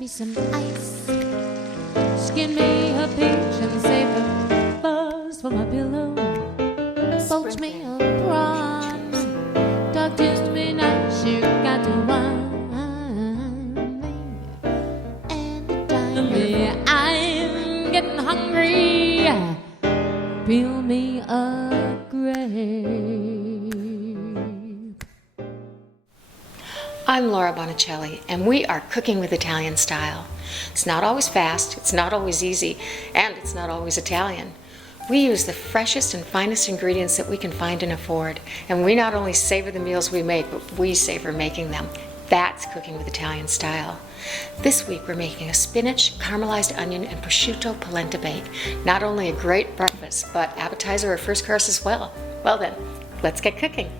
me some ice, skin me a peach and save the fuzz for my pillow. Poach me a prawns, talk to Spinach, you got to wine me. Anytime I'm getting hungry, peel me a grape. I'm Laura Bonicelli, and we are cooking with Italian style. It's not always fast, it's not always easy, and it's not always Italian. We use the freshest and finest ingredients that we can find and afford, and we not only savor the meals we make, but we savor making them. That's cooking with Italian style. This week we're making a spinach, caramelized onion, and prosciutto polenta bake. Not only a great breakfast, but appetizer or first course as well. Well then, let's get cooking.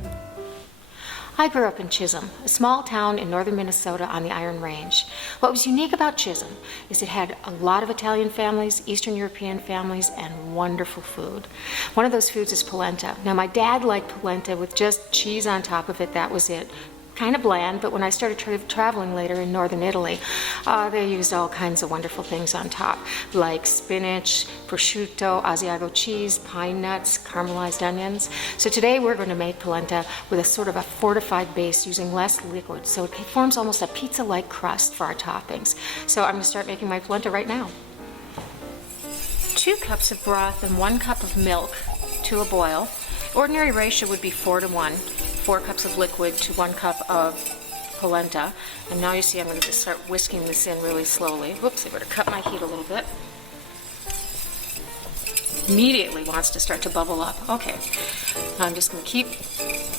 I grew up in Chisholm, a small town in northern Minnesota on the Iron Range. What was unique about Chisholm is it had a lot of Italian families, Eastern European families, and wonderful food. One of those foods is polenta. Now my dad liked polenta with just cheese on top of it, that was it. Kind of bland, but when I started traveling later in northern Italy, they used all kinds of wonderful things on top, like spinach, prosciutto, Asiago cheese, pine nuts, caramelized onions. So today we're going to make polenta with a sort of a fortified base using less liquid, so it forms almost a pizza-like crust for our toppings. So I'm going to start making my polenta right now. 2 cups of broth and 1 cup of milk to a boil. Ordinary ratio would be 4 to 1. 4 cups of liquid to 1 cup of polenta. And now you see I'm going to just start whisking this in really slowly. Whoops, I better cut my heat a little bit. Immediately wants to start to bubble up. Okay, I'm just going to keep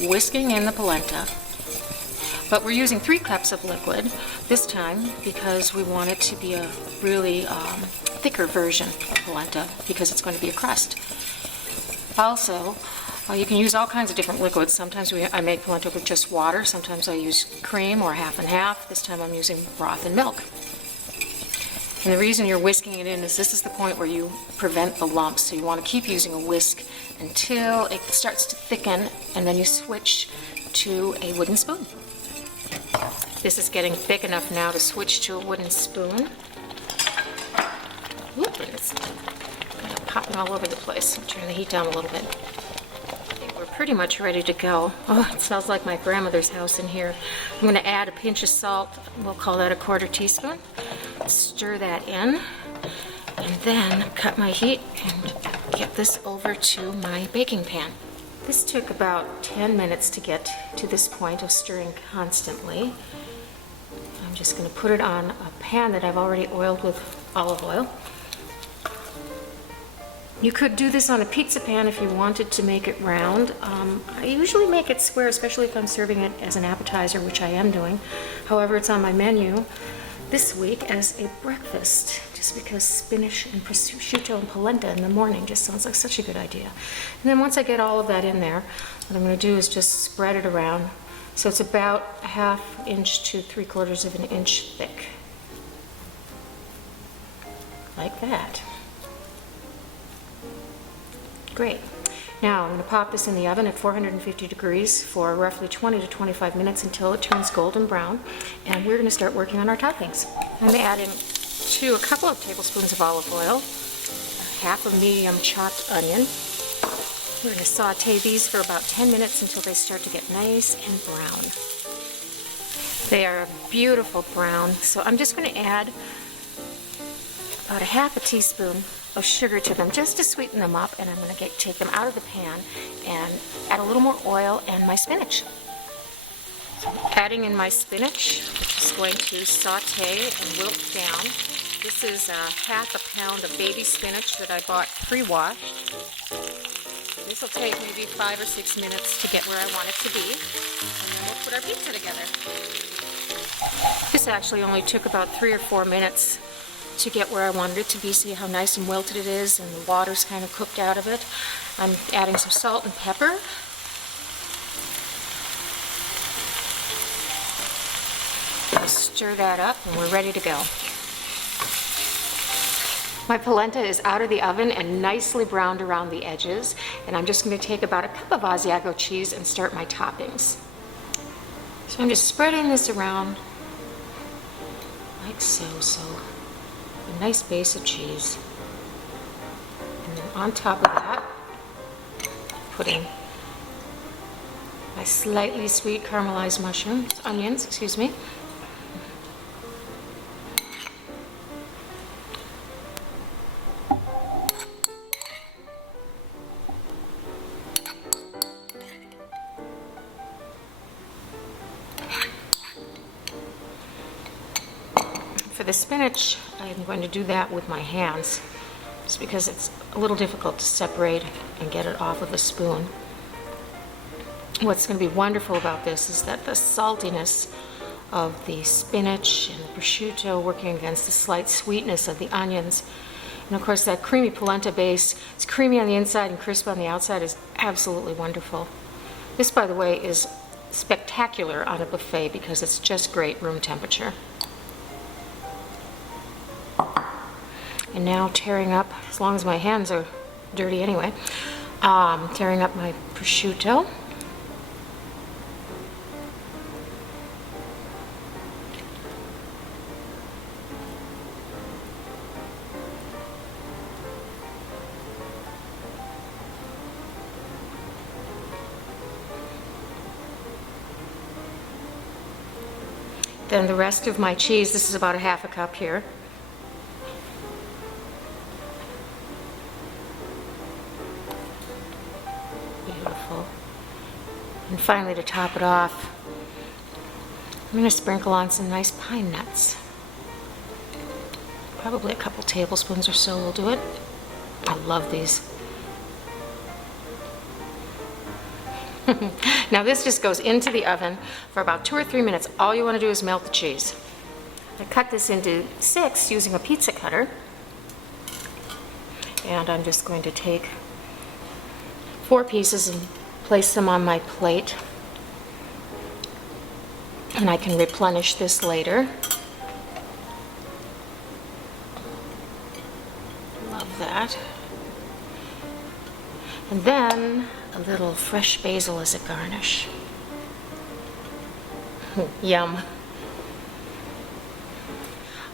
whisking in the polenta. But we're using 3 cups of liquid this time because we want it to be a really thicker version of polenta because it's going to be a crust. Also, you can use all kinds of different liquids. Sometimes I make polenta with just water. Sometimes I use cream or half and half. This time I'm using broth and milk. And the reason you're whisking it in is this is the point where you prevent the lumps. So you want to keep using a whisk until it starts to thicken, and then you switch to a wooden spoon. This is getting thick enough now to switch to a wooden spoon. Oop, it's kind of popping all over the place. Turn the heat down a little bit. We're pretty much ready to go. Oh, it smells like my grandmother's house in here. I'm going to add a pinch of salt. We'll call that a 1/4 teaspoon. Stir that in, and then cut my heat and get this over to my baking pan. This took about 10 minutes to get to this point of stirring constantly. I'm just going to put it on a pan that I've already oiled with olive oil. You could do this on a pizza pan if you wanted to make it round. I usually make it square, especially if I'm serving it as an appetizer, which I am doing. However, it's on my menu this week as a breakfast, just because spinach and prosciutto and polenta in the morning just sounds like such a good idea. And then once I get all of that in there, what I'm going to do is just spread it around. So it's about 1/2 inch to 3/4 of an inch thick. Like that. Great. Now I'm going to pop this in the oven at 450 degrees for roughly 20 to 25 minutes until it turns golden brown, and we're going to start working on our toppings. I'm going to add in a couple of tablespoons of olive oil, 1/2 a medium chopped onion. We're going to saute these for about 10 minutes until they start to get nice and brown. They are a beautiful brown, so I'm just going to add about 1/2 teaspoon of sugar to them just to sweeten them up, and I'm going to take them out of the pan and add a little more oil and my spinach. So adding in my spinach, which is going to saute and wilt down. This is 1/2 pound of baby spinach that I bought pre-washed. This will take maybe 5 or 6 minutes to get where I want it to be, and then we'll put our pizza together. This actually only took about 3 or 4 minutes to get where I wanted it to be. See how nice and wilted it is, and the water's kind of cooked out of it. I'm adding some salt and pepper. Stir that up, and we're ready to go. My polenta is out of the oven and nicely browned around the edges, and I'm just going to take about 1 cup of Asiago cheese and start my toppings. So I'm just spreading this around like so. So a nice base of cheese. And then on top of that, putting my slightly sweet caramelized onions, excuse me. For the spinach, I'm going to do that with my hands, just because it's a little difficult to separate and get it off with a spoon. What's going to be wonderful about this is that the saltiness of the spinach and the prosciutto working against the slight sweetness of the onions, and of course that creamy polenta base, it's creamy on the inside and crisp on the outside, is absolutely wonderful. This, by the way, is spectacular on a buffet because it's just great room temperature. And now tearing up, as long as my hands are dirty anyway, tearing up my prosciutto. Then the rest of my cheese, this is about a half a cup here. Beautiful. And finally, to top it off, I'm going to sprinkle on some nice pine nuts. Probably a couple tablespoons or so will do it. I love these. Now this just goes into the oven for about 2 or 3 minutes. All you want to do is melt the cheese. I cut this into 6 using a pizza cutter. And I'm just going to take 4 pieces and place them on my plate. And I can replenish this later. Love that. And then a little fresh basil as a garnish. Yum.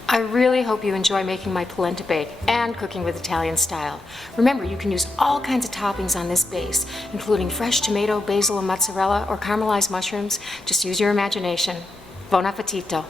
I really hope you enjoy making my polenta bake and cooking with Italian style. Remember, you can use all kinds of toppings on this base, including fresh tomato, basil, and mozzarella, or caramelized mushrooms. Just use your imagination. Buon appetito!